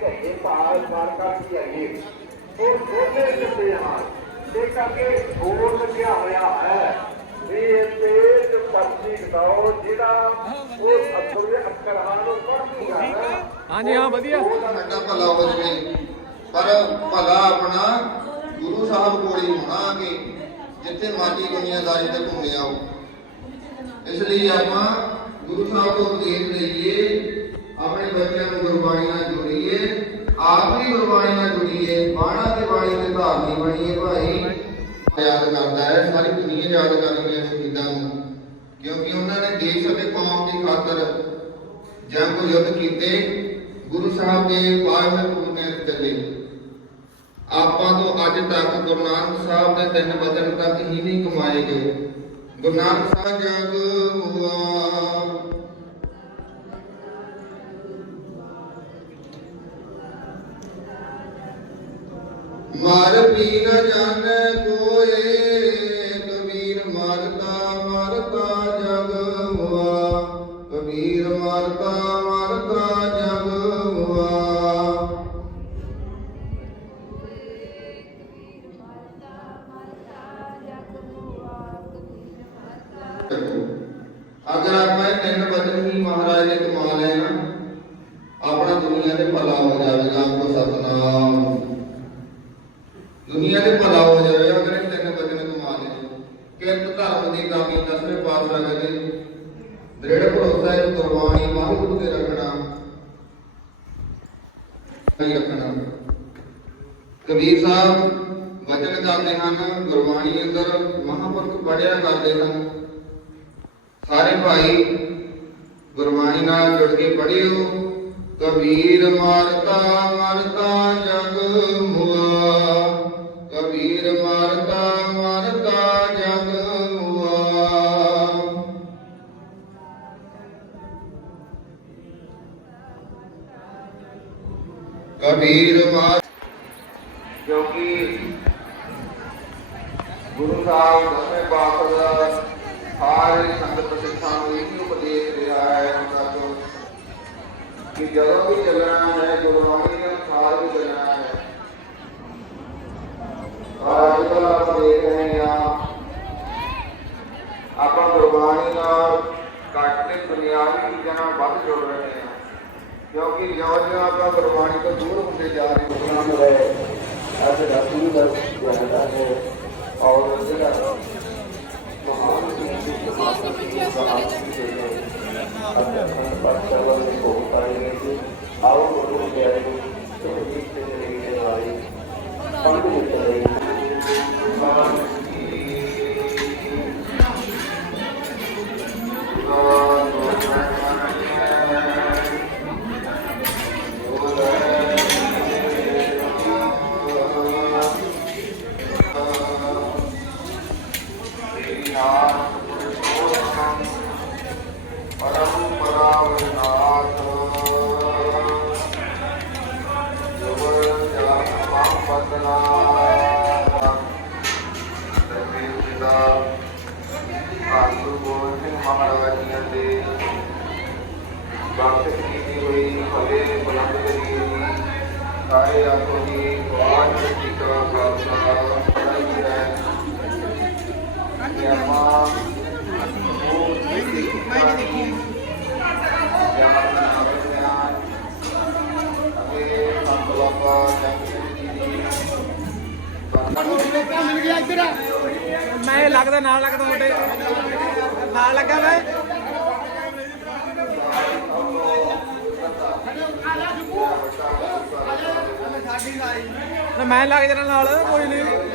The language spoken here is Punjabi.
ਕਾਂਕੀ ਹੈਗੇ ਭਾਲ ਮਾਰ ਕਾਂਕੀ ਹੈਗੇ ਉਹ ਦੋਨੇ ਕਿਤੇ ਹਾਂ ਇਹ ਕਰਕੇ ਹੋਰ ਲੱਗਿਆ ਹੋਇਆ ਹੈ ਵੀ ਇਹ ਤੇਜ ਪਰਚੀ ਕਟਾਓ ਜਿਹੜਾ ਉਹ ਅੱਖਰ ਦੇ ਅੱਖਰ ਹਨ ਉਹ ਪੜ੍ਹਦੀ ਹੈ ਹਾਂਜੀ ਹਾਂ ਵਧੀਆ ਸਾਡਾ ਭਲਾ ਹੋ ਜਵੇ ਪਰ ਭਲਾ ਆਪਣਾ ਗੁਰੂ ਸਾਹਿਬ ਕੋਲ ਹੀ ਹੋਣਾ ਕਿ ਜਿੱਥੇ ਮਰਜੀ ਦੁਨੀਆਦਾਰੀ ਤੇ ਘੁੰਮੇ ਆਓ ਇਸ ਲਈ ਆਪਾਂ ਗੁਰੂ ਸਾਹਿਬ ਤੋਂ ਉਪਦੇਸ਼ ਲਈਏ ਆਪਣੇ ਬੱਚਿਆਂ ਨੂੰ ਗੁਰਬਾਣੀ ਨਾਲ ਜੋੜੀਏ ਆਪ ਵੀ ਗੁਰਬਾਣੀ ਨਾਲ ਜੁੜੀਏ ਬਾਣਾ ਤੇ ਬਾਣੀ ਦੇ ਧਾਰਨੀ ਬਣੀਏ ਭਾਈ ਯਾਦ ਕਰਦਾ ਹੈ ਸਾਰੀ ਦੁਨੀਆ ਯਾਦ ਕਰਦੀ ਹੈ ਸ਼ਹੀਦਾਂ ਨੂੰ ਕਿਉਂਕਿ ਉਹਨਾਂ ਨੇ ਦੇਸ਼ ਅਤੇ ਕੌਮ ਦੀ ਖਾਤਰ ਜੰਗ ਯੁੱਧ ਕੀਤੇ ਗੁਰੂ ਸਾਹਿਬ ਦੇ ਪਾਵਨ ਪੁਰਨੇ ਚੱਲੇ ਆਪਾਂ ਤੋਂ ਅੱਜ ਤੱਕ ਗੁਰੂ ਨਾਨਕ ਸਾਹਿਬ ਦੇ ਤਿੰਨ ਵਚਨ ਤੱਕ ਹੀ ਨਹੀਂ ਕਮਾਏ ਗਏ ਗੁਰੂ ਨਾਨਕ ਸਾਹਿਬ ਜਗ ਹੁਆ ਵੀ ਨ ਜਾਣੈ ਕੋਏ, ਕਬੀਰ ਮਰਤਾ ਮਰਤਾ ਜਗ ਹੁਆ ਕਬੀਰ ਮਰਤਾ ਮਰਤਾ ਜਗ ਹੁਆ ਅਗਰ ਆਪਾਂ ਇਹ ਤਿੰਨ ਵਚਨ ਹੀ ਮਹਾਰਾਜ ਦੇ ਕਮਾ ਲੈਣਾ ਆਪਣਾ ਦੁਨੀਆ ਤੇ ਭਲਾ ਹੋ ਜਾਵੇਗਾ ਆਪਕੋ ਸਤਨਾਮ। ਦੁਨੀਆ ਦੇ ਭਲਾ ਹੋ ਜਾਵੇਗਾ ਅਗਰ ਇਹ ਤਿੰਨ ਵਚਨ ਕਮਾ ਲਏ ਕਿਰਤ, ਧਰਮ ਦੀ ਕਾਮੀ ਦਸਵੇਂ ਪਾਤਸ਼ਾਹ ਕਹਿੰਦੇ ਦ੍ਰਿੜ ਭਰੋਸਾ ਹੈ ਗੁਰਬਾਣੀ ਵਾਹਿਗੁਰੂ ਤੇ ਰੱਖਣਾ। ਨਹੀਂ ਰੱਖਣਾ। ਕਬੀਰ ਸਾਹਿਬ ਵਚਨ ਕਰਦੇ ਹਨ ਗੁਰਬਾਣੀ ਅੰਦਰ ਮਹਾਂਪੁਰਖ ਪੜਿਆ ਕਰਦੇ ਹਨ। ਸਾਰੇ ਭਾਈ ਗੁਰਬਾਣੀ ਨਾਲ ਜੁੜ ਕੇ ਪੜਿਓ ਕਬੀਰ ਮਾਰਤਾ, ਮਰਤਾ ਜਗ ਮੁਆ कबीर क्योंकि गुरु साहब दसवें पास संगत सिखा यही उपदेश है जो कि भी चलना है के अनुसार भी चलना है। और आप देख रहे हैं आप गुरबाणी और काटने बुनियादी जुड़ रहे हैं, क्योंकि आप गुरबाणी को दूर होते जा रहे प्रोग्राम है ऐसा सुंदर रहता है। और आओ लोगों के आए तो चले गए आए पंडित चले गए ਸਾਰੇ ਆਪੋ ਜੀ ਵਾਹਿਗੁਰੂ ਜੀ ਕਾ ਖਾਲਸਾ ਵਾਹਿਗੁਰੂ ਜੀ ਆਪਾਂ ਉਹ ਜੀ ਮੈਂ ਦੇਖੀ ਮੈਂ ਲੱਗਦਾ ਨਾਲ ਲੱਗਦਾ ਤੁਹਾਡੇ ਨਾਲ ਲੱਗਾ ਮੈਂ। ਸਾਡੀ ਸਾਰੀ ਨਾ ਮੈਂ ਲੱਗ ਜਾਣਾ ਨਾਲ ਕੋਈ ਨਹੀਂ